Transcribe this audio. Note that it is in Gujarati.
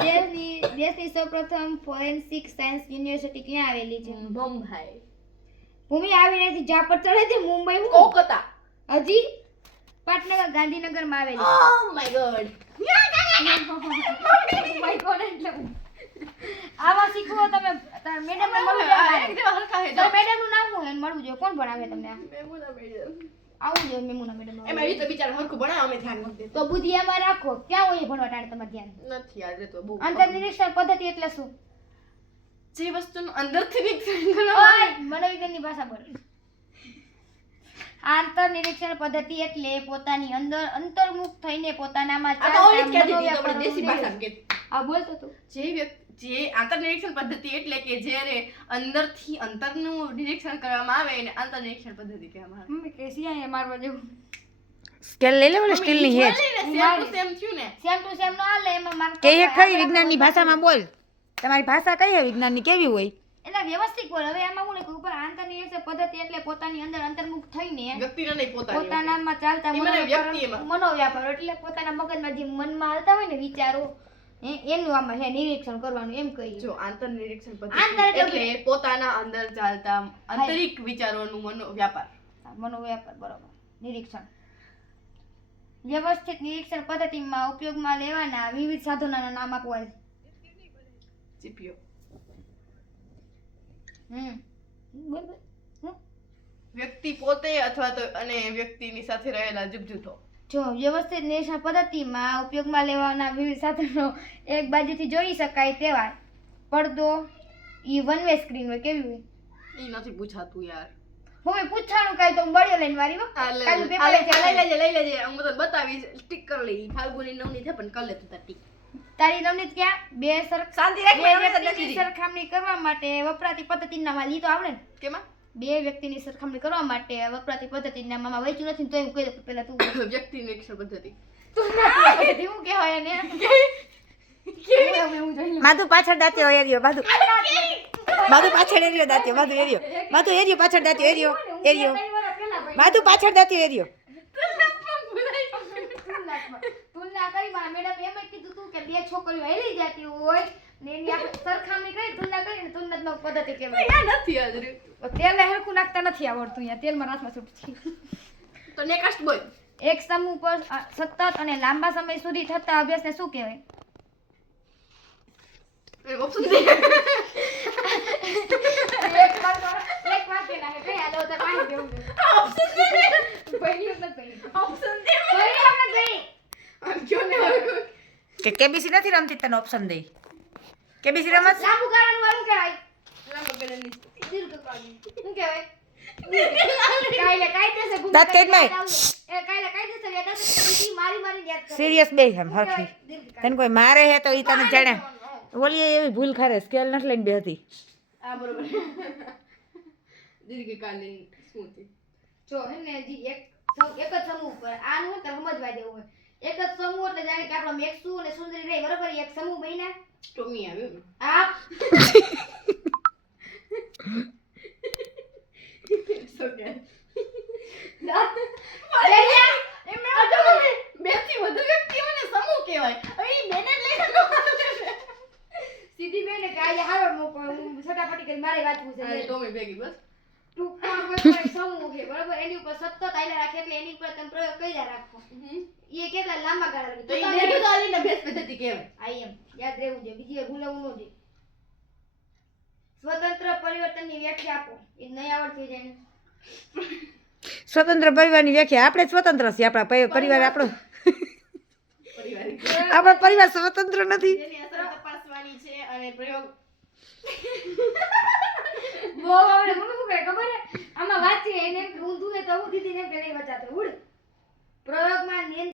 દેશની સૌપ્રથમ ફોરેન્સિક સાયન્સ યુનિવર્સિટી ક્યાં આવેલી છે? બોમ્બાઈ. ભૂમિ આવી નથી જા પર ચડે છે મુંબઈ હું કોલકાતા. હજી પાટનગર ગાંધીનગરમાં આવેલી છે. Oh my god. My God એટલે આવા શીખવો તમે મેડમ ને મળવું જોઈએ. એકદમ હલકા હે. તો મેડમ નું નામ શું હે મળવું જોઈએ કોણ ભણાવે તમને આ? મેમુના મેડમ. આવું જોઈએ મેમુના મેડમ. એમાં ઈ તો બિચારા હરખું ભણાવે અમે ધ્યાન નથી દેતા. તો બુદ્ધિ એમાં રાખો ક્યાં હોય ભણવા ટાણે તમારે ધ્યાન? નથી યાદ રહેતું બહુ. અંતર્નિરીક્ષણ પદ્ધતિ એટલે શું? જે વસ્તુનું અંદરથી નિરીક્ષણ કરવામાં ઓય મનોવિજ્ઞાનની ભાષા બોલ. આંતરનિરીક્ષણ પદ્ધતિ એટલે પોતાની અંદર અંતર્મુખ થઈને પોતાનામાં આ તો ઓલી જ કહેતી હતી, તો આપણે દેશી ભાષામાં કહેતી. આ બોલતો તો જે આંતરનિરીક્ષણ પદ્ધતિ એટલે કે જ્યારે અંદરથી અંતરનું નિરીક્ષણ કરવામાં આવે એને આંતરનિરીક્ષણ પદ્ધતિ કહેવામાં આવે. મમ્મી કેસી આય મારવા જેવું સ્કેલ લઈ લે બોલે સ્ટીલ ની હેજ સેમ થયું ને. સેમ ટુ સેમ નો આલે એમાં માર્ક કે એ ખરી વિજ્ઞાનની ભાષામાં બોલ. તમારી ભાષા કઈ છે વિજ્ઞાનની કેવી હોય? એના વ્યવસ્થિત બોલ. હવે આમાં હું લખ્યું ઉપર આંતરનિરીક્ષણ પદ્ધતિ એટલે પોતાની અંદર અંતર્મુખ થઈને વ્યક્તિને નહીં પોતાની. પોતાનામાં ચાલતા ઈ મને વ્યક્તિ એમાં. મનોવ્યાપાર એટલે પોતાના મગજમાં જે મનમાં હાલતા હોય ને વિચારો એનું આમાં છે નિરીક્ષણ કરવાનું એમ કહીએ. જો આંતરનિરીક્ષણ આંતર પદ્ધતિ એટલે પોતાના અંદર ચાલતા આંતરિક વિચારોનું મનોવ્યાપાર. મનોવ્યાપાર બરોબર નિરીક્ષણ. વ્યવસ્થિત નિરીક્ષણ પદ્ધતિમાં ઉપયોગમાં લેવાના વિવિધ સાધનોના નામ આપો. ચીપિયો. બરોબર. વ્યક્તિ પોતે અથવા તો અને વ્યક્તિની સાથે રહેલા જૂથો. જો વ્યવસ્થિત નિરીક્ષણ પદ્ધતિમાં ઉપયોગમાં લેવાના વિવિધ સાધનો એક બાજુથી જોઈ શકાય તેવા પડદો ઈ વન વે સ્ક્રીન હોય કેવી હોય? ઈ નથી પૂછાતું યાર. હું પૂછાણું કાઈ તો બળ્યો લઈને વારી હો. કાલનું પેપર લઈ લેજે હું તો બતાવીશ ટિક કરી લઈ. ફાલ્ગુની નવની છે પણ કર લે તું તાર ટિક. તારી નવનીત ક્યાં બે શાંતિ રાખ, બે મેં નવનીત વ્યક્તિની નથી. સરખામણી કરવા માટે વપરાતી પદ્ધતિના નામ લી તો આવડે ને? કેમાં? બે વ્યક્તિની સરખામણી કરવા માટે વપરાતી પદ્ધતિના નામમાં વૈચું નથી તો હું કહી દઉં પહેલા તું વ્યક્તિ નિરીક્ષણ પદ્ધતિ. તું ના પદ્ધતિ હું કહેવાય એને હું જોઈ લઉં. માધુ પાછળ દાત્યો એરિયો માધુ પાછળ એરિયો દાત્યો માધુ એરિયો પાછળ દાત્યો એરિયો માધુ પાછળ દાત્યો એરિયો. તુલના કરી મારા મેડમ એમ જ કીધું તું કે બે છોકરીઓ હેલી જતી હોય ને એની આપણે સરખામણી કરી તુલના કરીને તુલનાત્મક પદ્ધતિ કહેવાય. યાર નથી યાદ રહ્યું. તેલ હરખું નાખતા નથી આવડતું અહીંયા તેલમાં રાસમાં છૂટતી. તો નેક્સ્ટ બોલ. એક સમૂહ પર સતત અને લાંબા સમય સુધી થતા અભ્યાસને શું કહેવાય? એ ઓપ્શન દે. એક વાર પેલા કઈ હાલો તો પાણી દેવું ઓપ્શન દે. પહેલી વખત પહેલી ઓપ્શન દે. પહેલી વખત ગઈ આમ ક્યો ને કે કેબીસી નથી રમતી તને ઓપ્શન દે. કેબીસી રમત લાંબુ ગાળાનું વાળું કહેવાય લાંબા પેલાની. દીર્ઘકાળનું શું કહેવાય? કાયદેસર ગુમ દાંત કાઢ નાખ. કાયદેસર યાદ આવશે બીજી મારી યાદ કરે. સિરિયસ બે એમ હરખી તને કોઈ મારે હે તો ઈ તને જાણે. ઓલી એવી ભૂલ ખરે સ્કેલ નથી લઈને બે હતી. આ બરોબર. દીર્ઘકાલીન શું છે? જો હે ને જી એક જ સમૂહ પર આનું તો સમજવા જેવું હોય. એક જ સમૂહ એટલે જાણે કે આપણો મેક્સુ અને સુંદરી રહી બરોબર એક સમૂહ બન્યા ટોમી આવ્યો. આપ સોકે. બેથી વધુ વ્યક્તિઓને સમૂહ કહેવાય. હવે ઈ બેને લઈને સીધી બેને કે આજે હારો મોકો છટાપટી કરી મારી વાત પૂછે ટોમી ભેગી બસ. ટૂંકમાં કોઈ એક સમૂહ છે બરોબર એની ઉપર સતત આયલા રાખે એટલે એની ઉપર તમે પ્રયોગ કર્યા રાખો એ કેટલા લાંબા ગાળા તો ઈ દીર્ઘકાલીન અભ્યાસ પદ્ધતિ કહેવાય. આઈ એમ યાદ રહેવું જોઈએ બીજી વાર ભૂલવું ન જોઈએ. સ્વતંત્ર પરિવર્તનની વ્યાખ્યા આપો. એ નહીં આવડતી જાય ને સ્વતંત્ર પરિવારની વ્યાખ્યા આપણે જ સ્વતંત્ર છીએ. આપણા પરિવાર આપણો પરિવાર સ્વતંત્ર નથી. જેની અસર તપાસવાની છે અને પ્રયોગ બહુ આવડે મને શું કહે ખબર હે આમાં વાંચીએ એને ઊંધું હે તો હું દીદી ને કે નહીં બચાતો ઉડ પ્રયોગમાં